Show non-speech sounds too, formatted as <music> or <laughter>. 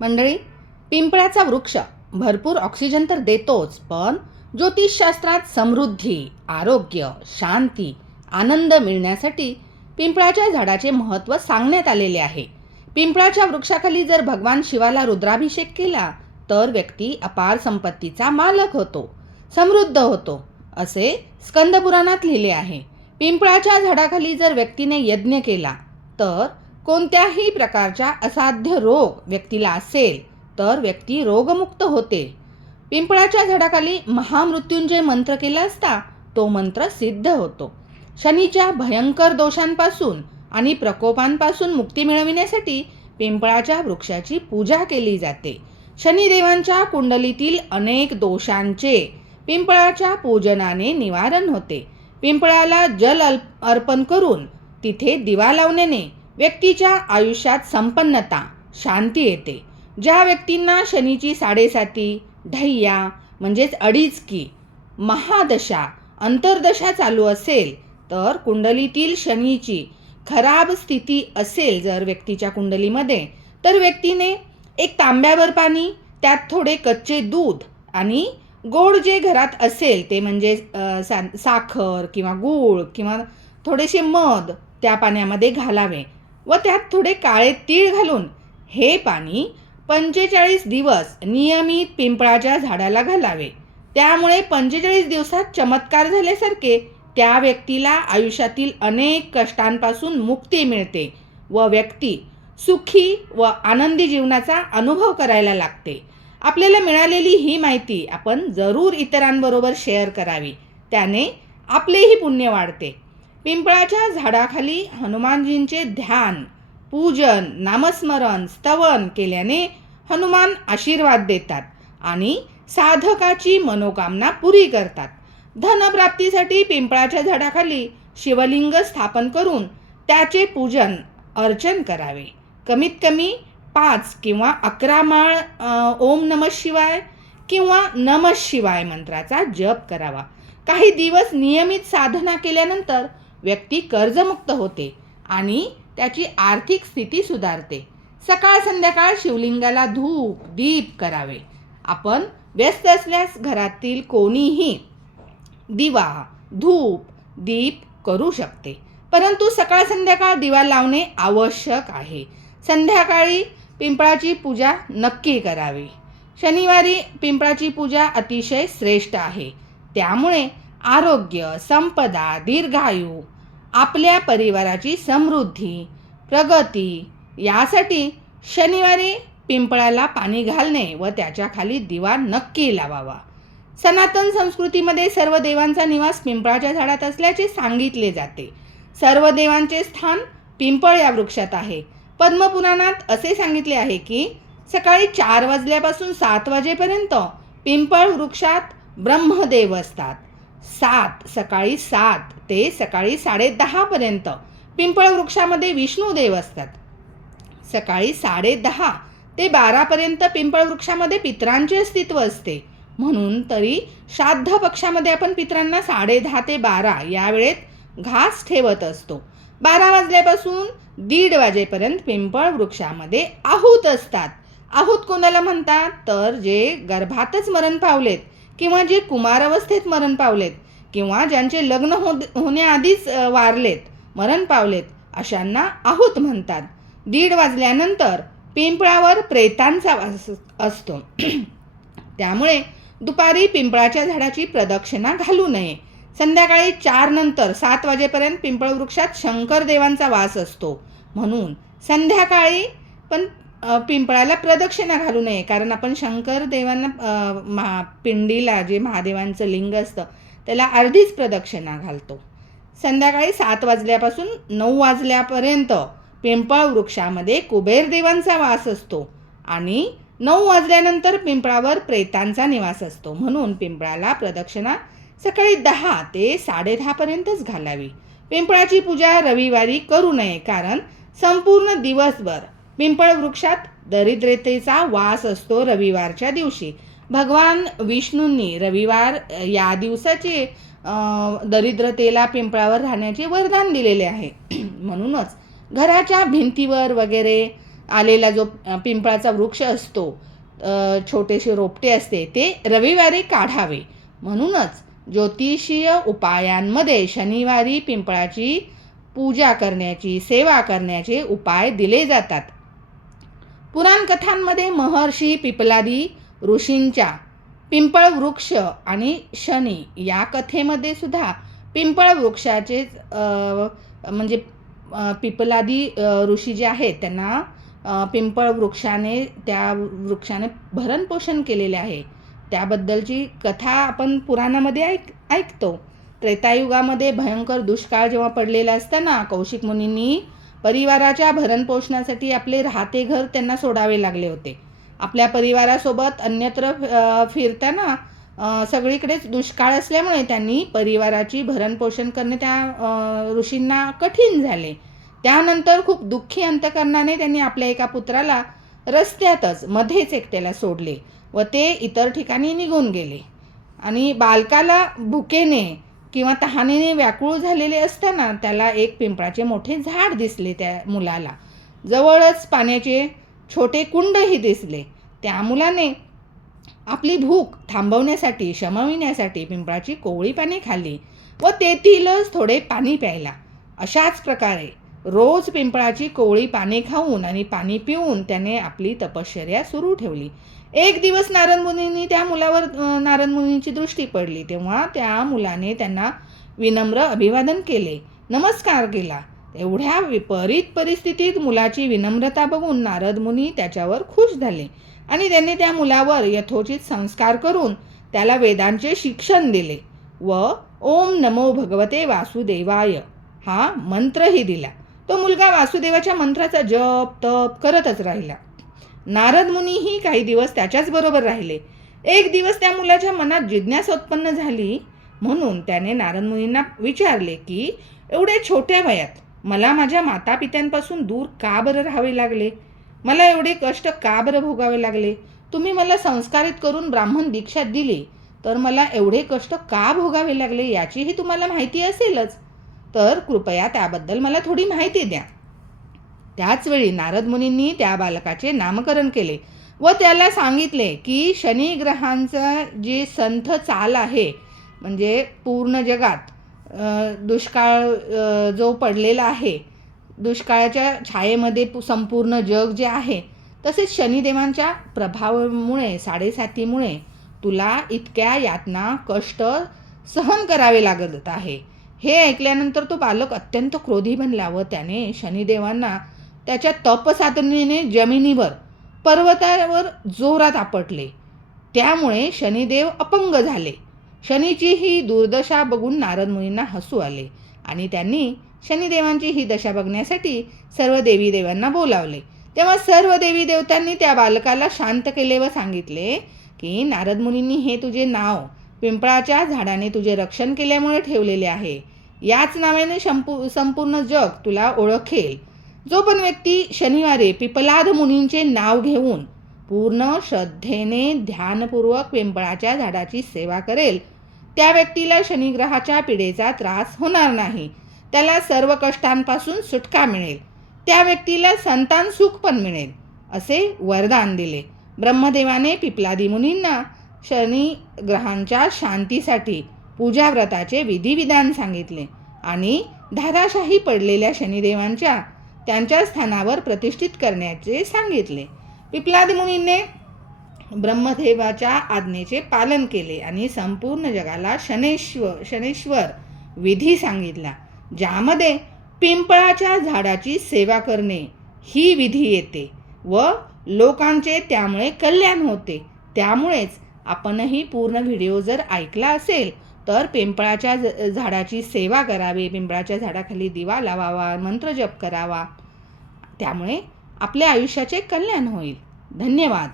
मंडळी पिंपळाचा वृक्ष भरपूर ऑक्सिजन तर देतोच पण ज्योतिषशास्त्रात समृद्धी आरोग्य शांती आनंद मिळण्यासाठी पिंपळाच्या झाडाचे महत्त्व सांगण्यात आलेले आहे. पिंपळाच्या वृक्षाखाली जर भगवान शिवाला रुद्राभिषेक केला तर व्यक्ती अपार संपत्तीचा मालक होतो समृद्ध होतो असे स्कंदपुराणात लिहिले आहे. पिंपळाच्या झाडाखाली जर व्यक्तीने यज्ञ केला तर कोणत्याही प्रकारचा असाध्य रोग व्यक्तीला असेल तर व्यक्ती रोगमुक्त होते. पिंपळाच्या झाडाखाली महामृत्युंजय मंत्र केला असता तो मंत्र सिद्ध होतो. शनीच्या भयंकर दोषांपासून आणि प्रकोपांपासून मुक्ती मिळविण्यासाठी पिंपळाच्या वृक्षाची पूजा केली जाते. शनिदेवांच्या कुंडलीतील अनेक दोषांचे पिंपळाच्या पूजनाने निवारण होते. पिंपळाला जल अल्प अर्पण करून तिथे दिवा लावण्याने व्यक्तीच्या आयुष्यात संपन्नता शांती येते. ज्या व्यक्तींना शनीची साडेसाती ढय्या म्हणजेच अडीचकी महादशा अंतर्दशा चालू असेल तर कुंडलीतील शनीची खराब स्थिती असेल जर व्यक्तीच्या कुंडलीमध्ये तर व्यक्तीने एक तांब्यावर पाणी त्यात थोडे कच्चे दूध आणि गोड जे घरात असेल ते म्हणजे सा साखर किंवा गूळ किंवा थोडेसे मध त्या पाण्यामध्ये घालावे. व त्यात थोडे काळे तीळ घालून हे पाणी पंचेचाळीस दिवस नियमित पिंपळाच्या झाडाला घालावे. त्यामुळे पंचेचाळीस दिवसात चमत्कार झाल्यासारखे त्या व्यक्तीला आयुष्यातील अनेक कष्टांपासून मुक्ती मिळते व व्यक्ती सुखी व आनंदी जीवनाचा अनुभव करायला लागते. आपल्याला मिळालेली ही माहिती आपण जरूर इतरांबरोबर शेअर करावी. त्याने आपलेही पुण्य वाढते. पिंपळाच्या झाडाखाली हनुमानजींचे ध्यान पूजन नामस्मरण स्तवन केल्याने हनुमान आशीर्वाद देतात आणि साधकाची मनोकामना पुरी करतात. धनप्राप्तीसाठी पिंपळाच्या झाडाखाली शिवलिंग स्थापन करून त्याचे पूजन अर्चन करावे. कमीत कमी पाच किंवा अकरा माळ ओम नम शिवाय किंवा नम शिवाय मंत्राचा जप करावा. काही दिवस नियमित साधना केल्यानंतर व्यक्ती कर्जमुक्त होते आणि त्याची आर्थिक स्थिती सुधारते. सकाळ संध्याकाळ शिवलिंगाला धूप दीप करावे. आपण व्यस्त असल्यास घरातील कोणीही दिवा धूप दीप करू शकते. परंतु सकाळ संध्याकाळ दिवा लावणे आवश्यक आहे. संध्याकाळी पिंपळाची पूजा नक्की करावी. शनिवारी पिंपळाची पूजा अतिशय श्रेष्ठ आहे. त्यामुळे आरोग्य संपदा दीर्घायू आपल्या परिवाराची समृद्धी प्रगती यासाठी शनिवारी पिंपळाला पाणी घालणे व त्याच्याखाली दिवा नक्की लावावा. सनातन संस्कृतीमध्ये सर्व देवांचा निवास पिंपळाच्या झाडात असल्याचे सांगितले जाते. सर्व देवांचे स्थान पिंपळ या वृक्षात आहे. पद्मपुराणात असे सांगितले आहे की सकाळी चार वाजल्यापासून सात वाजेपर्यंत पिंपळ वृक्षात ब्रह्मदेव असतात. सात सकाळी सात ते सकाळी साडेदहापर्यंत पिंपळ वृक्षामध्ये विष्णुदेव असतात. सकाळी साडेदहा ते बारापर्यंत पिंपळ वृक्षामध्ये पितरांचे अस्तित्व असते. म्हणून तरी श्राद्ध पक्षामध्ये आपण पितरांना साडेदहा ते बारा या वेळेत घास ठेवत असतो. बारा वाजल्यापासून दीड वाजेपर्यंत पिंपळ वृक्षामध्ये आहूत असतात. आहूत कोणाला म्हणतात? तर जे गर्भातच मरण पावलेत. किंवा जे कुमारावस्थेत मरण पावलेत किंवा ज्यांचे लग्न हो होण्याआधीच वारलेत मरण पावलेत अशांना आहूत म्हणतात. दीड वाजल्यानंतर पिंपळावर प्रेतांचा वास असतो. <clears throat> त्यामुळे दुपारी पिंपळाच्या झाडाची प्रदक्षिणा घालू नये. संध्याकाळी चार नंतर सात वाजेपर्यंत पिंपळ वृक्षात शंकर देवांचा वास असतो. म्हणून संध्याकाळी पण पिंपळाला प्रदक्षिणा घालू नये. कारण आपण शंकर देवांना महा पिंडीला जे महादेवांचं लिंग असतं त्याला अर्धीच प्रदक्षिणा घालतो. संध्याकाळी सात वाजल्यापासून नऊ वाजल्यापर्यंत पिंपळ वृक्षामध्ये कुबेर देवांचा वास असतो आणि नऊ वाजल्यानंतर पिंपळावर प्रेतांचा निवास असतो. म्हणून पिंपळाला प्रदक्षिणा सकाळी दहा ते साडेदहापर्यंतच घालावी. पिंपळाची पूजा रविवारी करू नये कारण संपूर्ण दिवसभर पिंपळ वृक्षात दरिद्रतेचा वास असतो रविवारच्या दिवशी. भगवान विष्णूंनी रविवार या दिवसाचे दरिद्रतेला पिंपळावर राहण्याचे वरदान दिलेले आहे. <clears throat> म्हणूनच घराच्या भिंतीवर वगैरे आलेला जो पिंपळाचा वृक्ष असतो छोटेसे रोपटे असते ते रविवारी काढावे. म्हणूनच ज्योतिषीय उपायांमध्ये शनिवारी पिंपळाची पूजा करण्याची सेवा करण्याचे उपाय दिले जातात. पुराणकथांमध्ये महर्षी पिपलादी ऋषींच्या पिंपळ वृक्ष आणि शनी या कथेमध्ये सुद्धा पिंपळ वृक्षाचे म्हणजे पिपलादी ऋषी जे आहेत त्यांना पिंपळ वृक्षाने त्या वृक्षाने भरणपोषण केलेले आहे. त्याबद्दलची कथा आपण पुराणामध्ये ऐक ऐकतो. त्रेतायुगामध्ये भयंकर दुष्काळ जेव्हा पडलेला असताना कौशिक मुनींनी परिवाराच्या भरणपोषणासाठी आपले राहते घर त्यांना सोडावे लागले होते. आपल्या परिवारासोबत अन्यत्र फिरताना सगळीकडेच दुष्काळ असल्यामुळे त्यांनी परिवाराची भरणपोषण करणे त्या ऋषींना कठीण झाले. त्यानंतर खूप दुःखी अंतकरणाने त्यांनी आपल्या एका पुत्राला रस्त्यातच मध्येच एकट्याला सोडले व ते इतर ठिकाणी निघून गेले आणि बालकाला भुकेने किंवा तहानेने व्याकुळ झालेले असताना त्याला एक पिंपळाचे मोठे झाड दिसले त्या मुलाला. जवळच पाण्याचे छोटे कुंडही दिसले. त्या मुलाने आपली भूक थांबवण्यासाठी शमविण्यासाठी पिंपळाची कोवळी पाने खाल्ली व तेथीलच थोडे पाणी प्यायला. अशाच प्रकारे रोज पिंपळाची कोवळी पाने खाऊन आणि पाणी पिऊन त्याने आपली तपश्चर्या सुरू ठेवली. एक दिवस नारद मुनींनी त्या मुलावर अ, नारद मुनींची दृष्टी पडली तेव्हा त्या मुलाने त्यांना विनम्र अभिवादन केले. नमस्कार केला. एवढ्या विपरीत परिस्थितीत मुलाची विनम्रता बघून नारद मुनी त्याच्यावर खुश झाले आणि त्यांनी त्या मुलावर यथोचित संस्कार करून त्याला वेदांचे शिक्षण दिले व ओम नमो भगवते वासुदेवाय हा मंत्रही दिला. तो मुलगा वासुदेवाच्या मंत्राचा जप तप करतच राहिला. नारद मुनीही काही दिवस त्याच्याच बरोबर राहिले. एक दिवस त्या मुलाच्या मनात जिज्ञासा उत्पन्न झाली. म्हणून त्याने नारद मुनींना विचारले की एवढ्या छोट्या वयात मला माझ्या मातापित्यांपासून दूर का बरं राहावे लागले? मला एवढे कष्ट का बरं भोगावे लागले? तुम्ही मला संस्कारित करून ब्राह्मण दीक्षा दिली तर मला एवढे कष्ट का भोगावे लागले याचीही तुम्हाला माहिती असेलच. तर कृपया त्याबद्दल मला थोडी माहिती द्या. त्याचवेळी नारद मुनींनी त्या बालकाचे नामकरण केले व त्याला सांगितले की शनी ग्रहांचा जी संथ चाल आहे म्हणजे पूर्ण जगात दुष्काळ जो पडलेला आहे दुष्काळाच्या छायेमध्ये पु- संपूर्ण जग जे आहे तसेच शनिदेवांच्या प्रभावामुळे साडेसातीमुळे तुला इतक्या यातना कष्ट सहन करावे लागत आहे. हे ऐकल्यानंतर तो बालक अत्यंत क्रोधी बनला व त्याने शनिदेवांना त्याच्या तपसाधनेने जमिनीवर पर्वतावर जोरात आपटले. त्यामुळे शनिदेव अपंग झाले. शनीची ही दुर्दशा बघून नारद मुनींना हसू आले आणि त्यांनी शनिदेवांची ही दशा बघण्यासाठी सर्व देवी देवांना बोलावले. तेव्हा सर्व देवी देवतांनी त्या बालकाला शांत केले व सांगितले की नारद मुनींनी हे तुझे नाव पिंपळाच्या झाडाने तुझे रक्षण केल्यामुळे ठेवलेले आहे. याच नावाने शंपू संपूर्ण जग तुला ओळखेल. जो पण व्यक्ती शनिवारी पिपलाद मुनींचे नाव घेऊन पूर्ण श्रद्धेने ध्यानपूर्वक पिंपळाच्या झाडाची सेवा करेल त्या व्यक्तीला शनिग्रहाच्या पिढेचा त्रास होणार नाही. त्याला सर्व कष्टांपासून सुटका मिळेल. त्या व्यक्तीला संतान सुख पण मिळेल असे वरदान दिले. ब्रह्मदेवाने पिपलादी मुनींना शनिग्रहांच्या शांतीसाठी पूजाव्रताचे विधिविधान सांगितले आणि धाराशाही पडलेल्या शनिदेवांच्या त्यांच्या स्थानावर प्रतिष्ठित करण्याचे सांगितले. पिपलाद मुनींनी ब्रह्मदेवाच्या आज्ञेचे पालन केले आणि संपूर्ण जगाला शनेश्वर शनेश्वर विधी सांगितला ज्यामध्ये पिंपळाच्या झाडाची सेवा करणे ही विधी येते व लोकांचे त्यामुळे कल्याण होते. त्यामुळेच आपणही पूर्ण व्हिडिओ जर ऐकला असेल तर पिंपळाच्या ज- झाडाची सेवा करावी. पिंपळाच्या झाडाखाली दिवा लावावा मंत्र जप करावा. त्यामुळे आपल्या आयुष्याचे कल्याण होईल. धन्यवाद.